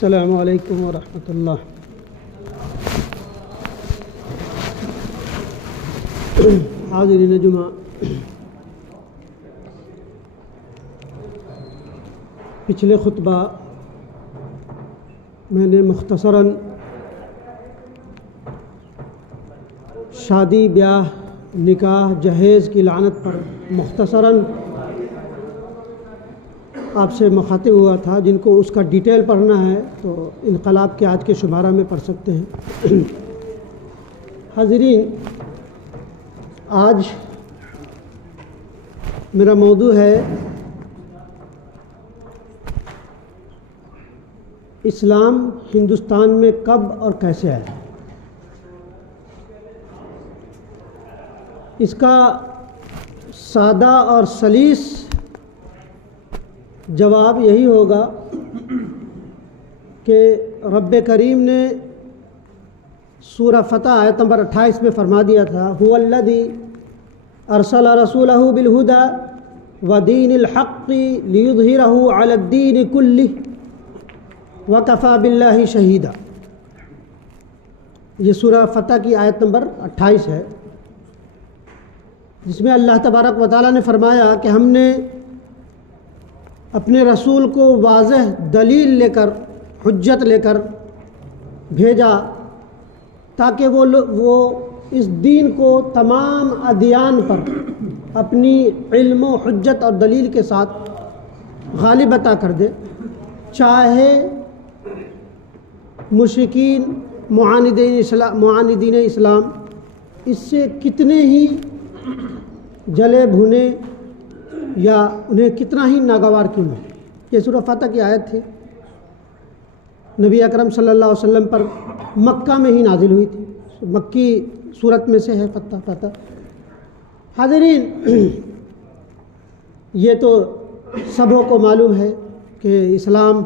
السلام علیکم ورحمۃ اللہ۔ حاضرین جمعہ، پچھلے خطبہ میں نے مختصراً شادی، بیاہ، نکاح، جہیز کی لعنت پر مختصراً آپ سے مخاطب ہوا تھا۔ جن کو اس کا ڈیٹیل پڑھنا ہے تو انقلاب کے آج کے شمارہ میں پڑھ سکتے ہیں۔ حاضرین، آج میرا موضوع ہے اسلام ہندوستان میں کب اور کیسے آیا۔ اس کا سادہ اور سلیس جواب یہی ہوگا کہ رب کریم نے سورہ فتح آیت نمبر 28 میں فرما دیا تھا، هو الذی ارسل رسولہ بالہدی ودین الحق لیظہرہ علی الدین کلہ وکفی باللہ شہیدا۔ یہ سورہ فتح کی آیت نمبر 28 ہے، جس میں اللہ تبارک و تعالیٰ نے فرمایا کہ ہم نے اپنے رسول کو واضح دلیل لے کر، حجت لے کر بھیجا تاکہ وہ اس دین کو تمام ادیان پر اپنی علم و حجت اور دلیل کے ساتھ غالب عطا کر دے، چاہے مشرکین معاندین اسلام اس سے کتنے ہی جلے بھنے یا انہیں کتنا ہی ناگوار کیوں نہ۔ یہ سورہ فتح کی آیت تھی، نبی اکرم صلی اللہ علیہ وسلم پر مکہ میں ہی نازل ہوئی تھی، مکی صورت میں سے ہے فتح۔ حاضرین، یہ تو سبوں کو معلوم ہے کہ اسلام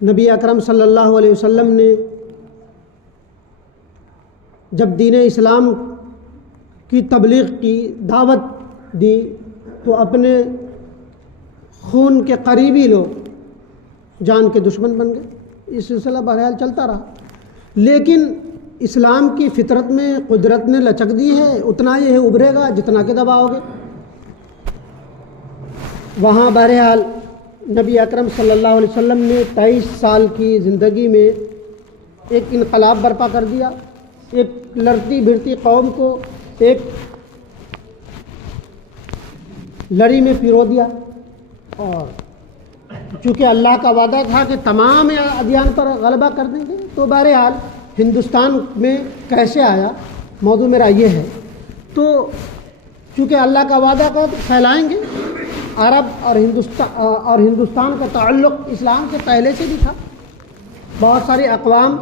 نبی اکرم صلی اللہ علیہ وسلم نے جب دین اسلام کی تبلیغ کی دعوت دی تو اپنے خون کے قریبی لوگ جان کے دشمن بن گئے۔ یہ سلسلہ بہرحال چلتا رہا، لیکن اسلام کی فطرت میں قدرت نے لچک دی ہے، اتنا یہ ابھرے گا جتنا کہ دباؤ گے۔ وہاں بہرحال نبی اکرم صلی اللہ علیہ وسلم نے 23 سال کی زندگی میں ایک انقلاب برپا کر دیا، ایک لڑتی بھرتی قوم کو ایک لڑی میں پیرو دیا، اور چونکہ اللہ کا وعدہ تھا کہ تمام ادیان پر غلبہ کر دیں گے، تو بہرحال ہندوستان میں کیسے آیا، موضوع میرا یہ ہے۔ تو چونکہ اللہ کا وعدہ کو پھیلائیں گے، عرب اور ہندوستان کا تعلق اسلام سے پہلے سے بھی تھا، بہت سارے اقوام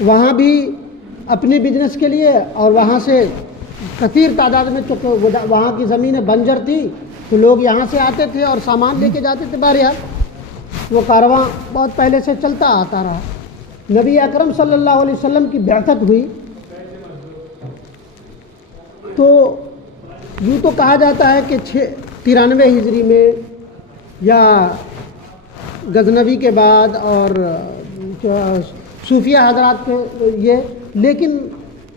وہاں بھی اپنی بزنس کے لیے، اور وہاں سے کثیر تعداد میں، چونکہ وہاں کی زمینیں بنجر تھی تو لوگ یہاں سے آتے تھے اور سامان لے کے جاتے تھے۔ بہرحال وہ کارواں بہت پہلے سے چلتا آتا رہا۔ نبی اکرم صلی اللہ علیہ وسلم کی بعثت ہوئی تو یوں تو کہا جاتا ہے کہ 93 ہجری میں یا غزنوی کے بعد، اور صوفیہ حضرات کے یہ، لیکن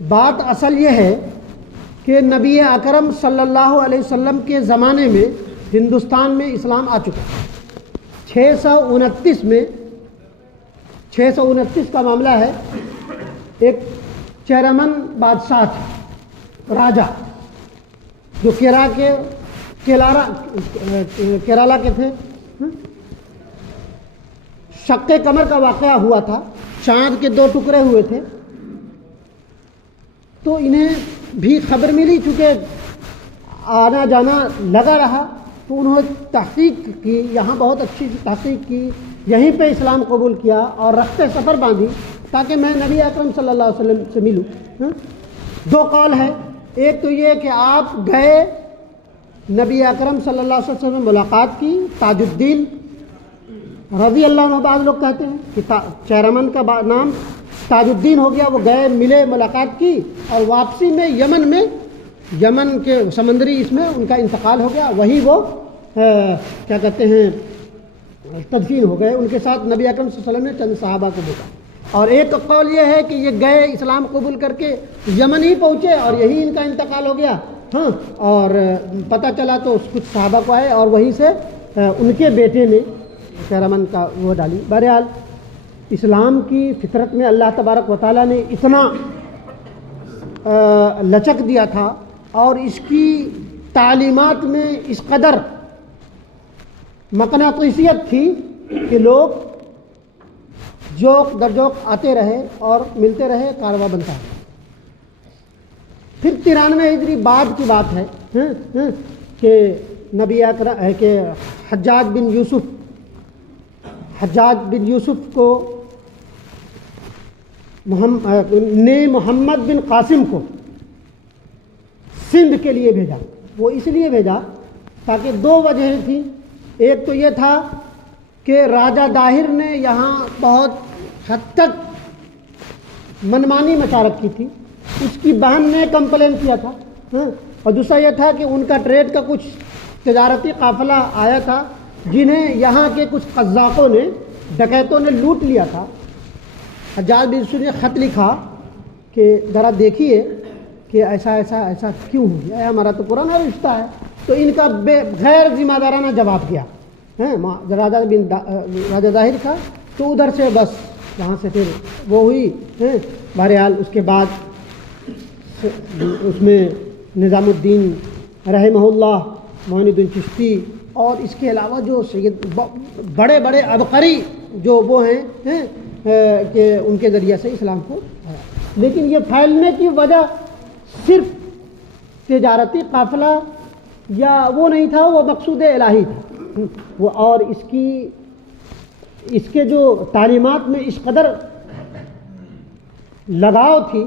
بات اصل یہ ہے کہ نبی اکرم صلی اللہ علیہ وسلم کے زمانے میں ہندوستان میں اسلام آ چکا۔ 629 کا معاملہ ہے۔ ایک چیرمن بادشاہ تھے، راجا، جو کیرالا کے تھے۔ شق قمر کا واقعہ ہوا تھا، چاند کے 2 ٹکڑے ہوئے تھے، تو انہیں بھی خبر ملی، چونکہ آنا جانا لگا رہا، تو انہوں نے تحقیق کی، یہاں بہت اچھی تحقیق کی، یہیں پہ اسلام قبول کیا اور رخت سفر باندھی تاکہ میں نبی اکرم صلی اللہ علیہ وسلم سے ملوں۔ 2 قول ہے، ایک تو یہ کہ آپ گئے، نبی اکرم صلی اللہ علیہ وسلم سے ملاقات کی، تاج الدین رضی اللہ عنہ بعض لوگ کہتے ہیں کہ چیرمن کا نام تاج الدین ہو گیا، وہ گئے، ملے، ملاقات کی، اور واپسی میں یمن کے سمندری اس میں ان کا انتقال ہو گیا، وہی وہ کیا کہتے ہیں تدفین ہو گئے، ان کے ساتھ نبی اکرم صلی اللہ علیہ وسلم نے چند صحابہ کو بھیجا۔ اور ایک قول یہ ہے کہ یہ گئے اسلام قبول کر کے یمن ہی پہنچے اور یہی ان کا انتقال ہو گیا، ہاں، اور پتہ چلا تو کچھ صحابہ کو آئے اور وہیں سے ان کے بیٹے نے چہرمن کا وہ ڈالی۔ بہرحال اسلام کی فطرت میں اللہ تبارک و تعالیٰ نے اتنا لچک دیا تھا اور اس کی تعلیمات میں اس قدر مقناطیسیت تھی کہ لوگ جوک در جوک آتے رہے اور ملتے رہے، کارواں بنتا ہے۔ پھر 93 ہجری بعد کی بات ہے کہ نبی اکرم کہ حجاج بن یوسف کو محمد بن قاسم کو سندھ کے لیے بھیجا۔ وہ اس لیے بھیجا تاکہ دو وجہیں تھیں۔ ایک تو یہ تھا کہ راجہ داہر نے یہاں بہت حد تک منمانی مچا رکھی تھی، اس کی بہن نے کمپلین کیا تھا، اور دوسرا یہ تھا کہ ان کا ٹریڈ کا کچھ تجارتی قافلہ آیا تھا جنہیں یہاں کے کچھ قزاقوں نے، ڈکیتوں نے لوٹ لیا تھا۔ حجاج بن یوسف نے خط لکھا کہ ذرا دیکھیے کہ ایسا ایسا ایسا کیوں ہو گیا، ہمارا تو پرانا رشتہ ہے۔ تو ان کا غیر ذمہ دارانہ جواب دیا راجہ ظاہر کا، تو ادھر سے بس وہاں سے پھر وہ ہوئی۔ بہرحال اس کے بعد اس میں نظام الدین رحمہ اللہ، معین الدین چشتی، اور اس کے علاوہ جو سید بڑے بڑے عبقری جو وہ ہیں کہ ان کے ذریعے سے اسلام کو، لیکن یہ پھیلنے کی وجہ صرف تجارتی قافلہ یا وہ نہیں تھا، وہ مقصود الہی تھا وہ، اور اس کے جو تعلیمات میں اس قدر لگاؤ تھی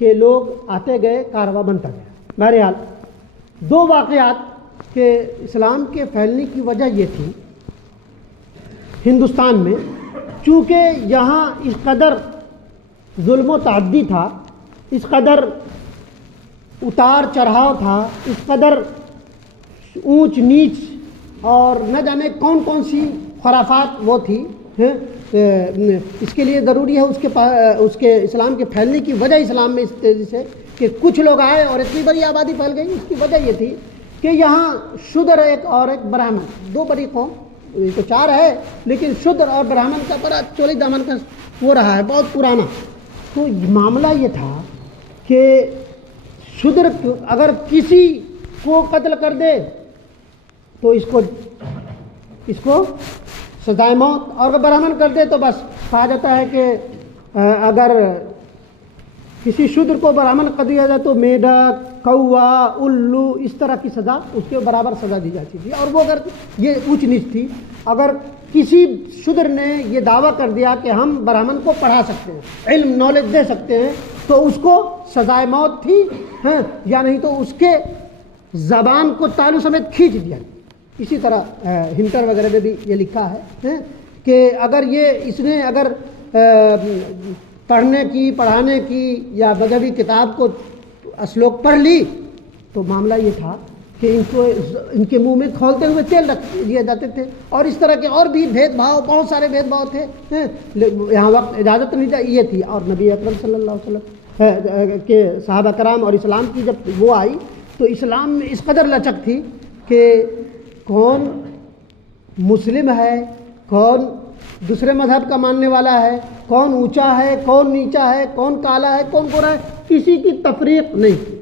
کہ لوگ آتے گئے، کارواں بنتا گیا۔ بہرحال دو واقعات کہ اسلام کے پھیلنے کی وجہ یہ تھی ہندوستان میں، چونکہ یہاں اس قدر ظلم و تعدی تھا، اس قدر اتار چڑھاؤ تھا، اس قدر اونچ نیچ اور نہ جانے کون کون سی خرافات وہ تھی۔ اس کے لیے ضروری ہے اس کے اسلام کے پھیلنے کی وجہ اسلام میں اس تیزی سے کہ کچھ لوگ آئے اور اتنی بڑی آبادی پھیل گئی، اس کی وجہ یہ تھی کہ یہاں شودر ایک اور ایک برہمن، دو بڑی قوم، یہ تو چار ہے لیکن شودر اور برہمن کا بڑا چولی دامن کا وہ رہا ہے بہت پرانا۔ تو معاملہ یہ تھا کہ شودر اگر کسی کو قتل کر دے تو اس کو سزائے موت، اور اگر برہمن کر دے تو بس کہا جاتا ہے کہ اگر کسی شودر کو برہمن کر دیا جائے تو میڈک، کوا، الو، اس طرح کی سزا اس کے برابر سزا دی جاتی تھی، اور وہ اگر یہ اونچ نیچ تھی۔ اگر کسی شودر نے یہ دعویٰ کر دیا کہ ہم برہمن کو پڑھا سکتے ہیں، علم نالج دے سکتے ہیں، تو اس کو سزائے موت تھی، یا نہیں تو اس کے زبان کو تالو سمیت کھینچ دیا۔ اسی طرح ہنٹر وغیرہ میں بھی یہ لکھا ہے کہ اگر اس نے اگر پڑھنے کی، پڑھانے کی یا مذہبی کتاب کو اسلوک پڑھ لی تو معاملہ یہ تھا کہ ان کے منہ میں کھولتے ہوئے تیل رکھ دیے جاتے تھے، اور اس طرح کے اور بھی بھید بھاؤ، بہت سارے بھید بھاؤ تھے۔ یہاں وقت اجازت نہیں یہ تھی، اور نبی اکرم صلی اللہ علیہ وسلم کے صحابہ کرام اور اسلام کی جب وہ آئی تو اسلام میں اس قدر لچک تھی کہ کون مسلم ہے، کون دوسرے مذہب کا ماننے والا ہے، کون اونچا ہے، کون نیچا ہے، کون کالا ہے، کون گورا ہے، کسی کی تفریق نہیں تھی۔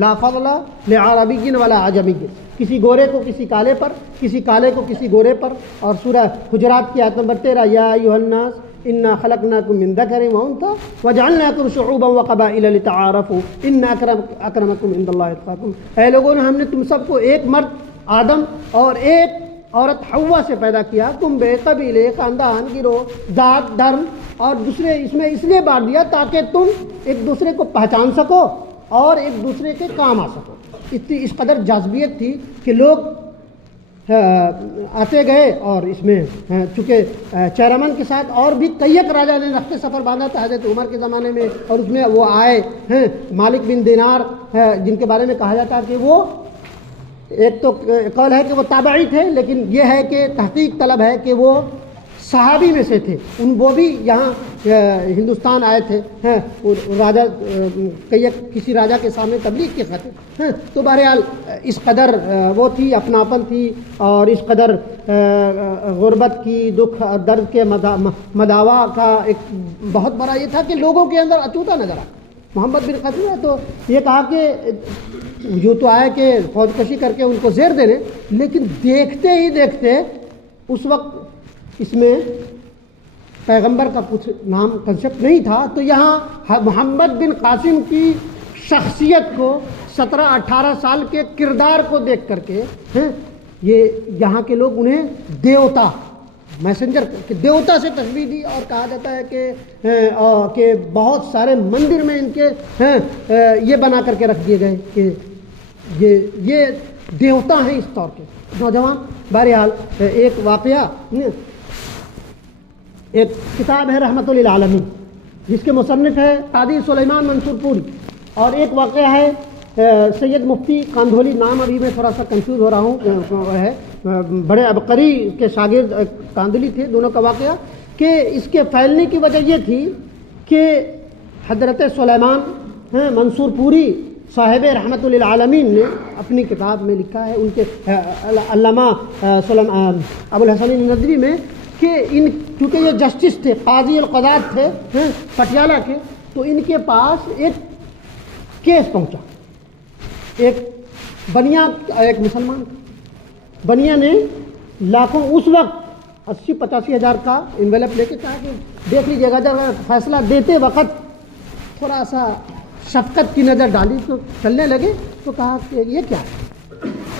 لا فضل لعربی ولا عجمی، کسی گورے کو کسی کالے پر، کسی کالے کو کسی گورے پر۔ اور سورہ حجرات کی آیت نمبر 13، یا ایھا الناس انا خلقناکم من ذکر وانثی وجعلناکم شعوبا وقبائل لتعارفوا ان اکرمکم عند اللہ اتقاکم۔ اے لوگوں، ہم نے تم سب کو ایک مرد آدم اور ایک عورت حوا سے پیدا کیا، تم بے قبیلے، خاندان، گروہ، ذات، دھرم اور دوسرے اس میں اس لیے بانٹ دیا تاکہ تم ایک دوسرے کو پہچان سکو اور ایک دوسرے کے کام آ سکو۔ اس قدر جاذبیت تھی کہ لوگ آتے گئے، اور اس میں چونکہ چہرمن کے ساتھ اور بھی کئی ایک راجہ نے رخت سفر باندھا تھا حضرت عمر کے زمانے میں، اور اس میں وہ آئے ہیں مالک بن دینار، جن کے بارے میں کہا جاتا ہے کہ وہ ایک تو قول ہے کہ وہ تابعی تھے، لیکن یہ ہے کہ تحقیق طلب ہے کہ وہ صحابی میں سے تھے، وہ بھی یہاں ہندوستان آئے تھے ہیں، راجا کسی راجا کے سامنے تبلیغ کے خاطر ہیں۔ تو بہرحال اس قدر وہ تھی، اپناپن تھی، اور اس قدر غربت کی، دکھ درد کے مداوا کا ایک بہت بڑا یہ تھا کہ لوگوں کے اندر اچوتا نظر آ۔ محمد بن قاسم نے تو یہ کہا کہ جو تو آئے کہ فوج کشی کر کے ان کو زیر دینے، لیکن دیکھتے ہی دیکھتے اس وقت اس میں پیغمبر کا کچھ نام کنسیپٹ نہیں تھا، تو یہاں محمد بن قاسم کی شخصیت کو 17-18 سال کے کردار کو دیکھ کر کے یہ یہاں کے لوگ انہیں دیوتا، میسنجر کے دیوتا سے تشبیہ دی، اور کہا جاتا ہے کہ بہت سارے مندر میں ان کے یہ بنا کر کے رکھ دیے گئے کہ یہ دیوتا ہیں اس طور کے نوجوان۔ بہرحال ایک واقعہ، ایک کتاب ہے رحمت للعالمین جس کے مصنف ہے قاضی سلیمان منصور پوری، اور ایک واقعہ ہے سید مفتی کاندھولی، نام ابھی میں تھوڑا سا کنفیوز ہو رہا ہوں، ہے بڑے عبقری کے شاگرد کاندھولی تھے، دونوں کا واقعہ، کہ اس کے پھیلنے کی وجہ یہ تھی کہ حضرت سلیمان منصور پوری صاحب رحمت للعالمین نے اپنی کتاب میں لکھا ہے، ان کے علامہ ابو الحسن الندوی میں، کہ کیونکہ یہ جسٹس تھے، قاضی القضات تھے پٹیالہ کے، تو ان کے پاس ایک کیس پہنچا، ایک بنیا، ایک مسلمان بنیا نے لاکھوں، اس وقت 80-85 ہزار کا انویلپ لے کے کہا کہ دیکھ لیجیے گا، جب فیصلہ دیتے وقت تھوڑا سا شفقت کی نظر ڈالی تو چلنے لگے، تو کہا کہ یہ کیا ہے،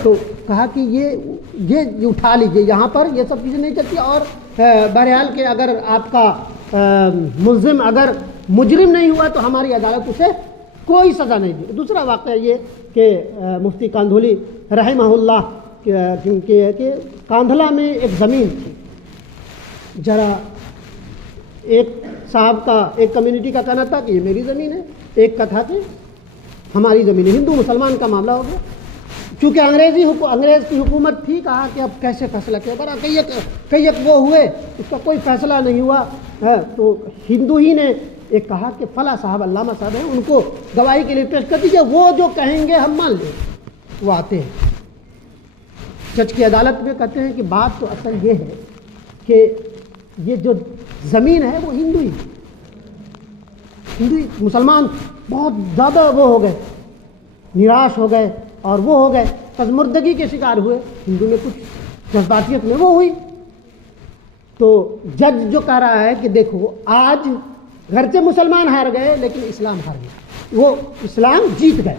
تو کہا کہ یہ اٹھا لیجیے، یہاں پر یہ سب چیزیں نہیں چلتی، اور بہرحال کہ اگر آپ کا ملزم اگر مجرم نہیں ہوا تو ہماری عدالت اسے کوئی سزا نہیں دی۔ دوسرا واقعہ یہ کہ مفتی کاندھولی رحمہ اللہ کہ کاندھلا میں ایک زمین تھی، ذرا ایک صاحب کا، ایک کمیونٹی کا کہنا تھا کہ یہ میری زمین ہے، ایک کا تھا کہ ہماری زمین ہے، ہندو مسلمان کا معاملہ ہو گیا۔ چونکہ انگریز کی حکومت تھی، کہا کہ اب کیسے فیصلہ کیا، برا کئی وہ ہوئے، اس کا کوئی فیصلہ نہیں ہوا، تو ہندو ہی نے ایک کہا کہ فلاں صاحب، علامہ صاحب ہیں، ان کو گواہی کے لیے پیش کر دیجیے، وہ جو کہیں گے ہم مان لیں۔ وہ آتے ہیں جج کی عدالت میں، کہتے ہیں کہ بات تو اصل یہ ہے کہ یہ جو زمین ہے وہ ہندو مسلمان بہت زیادہ وہ ہو گئے، نراش ہو گئے، اور وہ ہو گئے، پزمردگی کے شکار ہوئے، ہندو میں کچھ جذباتیت میں وہ ہوئی۔ تو جج جو کہہ رہا ہے کہ دیکھو، آج گرچہ مسلمان ہار گئے لیکن اسلام ہار گیا، وہ اسلام جیت گئے،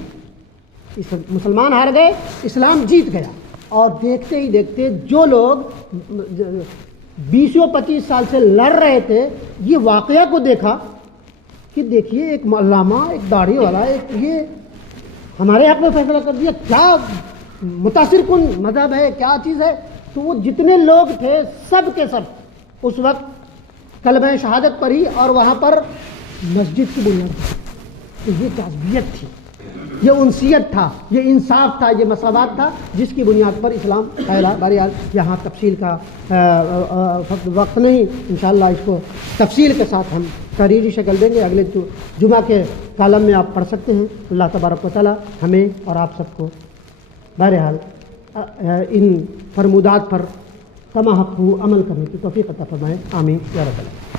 مسلمان ہار گئے، اسلام جیت گیا۔ اور دیکھتے ہی دیکھتے جو لوگ 20-25 سال سے لڑ رہے تھے، یہ واقعہ کو دیکھا کہ دیکھیے ایک علامہ، ایک داڑھی والا، ایک یہ ہمارے حق میں فیصلہ کر دیا، کیا متاثر کن مذہب ہے، کیا چیز ہے۔ تو وہ جتنے لوگ تھے سب کے سب اس وقت کلمہ شہادت پڑھی، اور وہاں پر مسجد کی بنیاد تھی۔ تو یہ جاذبیت تھی، یہ انسیت تھا، یہ انصاف تھا، یہ مساوات تھا، جس کی بنیاد پر اسلام پھیلا۔ بہرحال یہاں تفصیل کا وقت نہیں، انشاءاللہ اس کو تفصیل کے ساتھ ہم تحریری شکل دیں گے، اگلے جمعہ کے کالم میں آپ پڑھ سکتے ہیں۔ اللہ تبارک و تعالیٰ ہمیں اور آپ سب کو بہرحال ان فرمودات پر کما حق عمل کرنے کی توفیق عطا فرمائے، آمین یا رب العالمین۔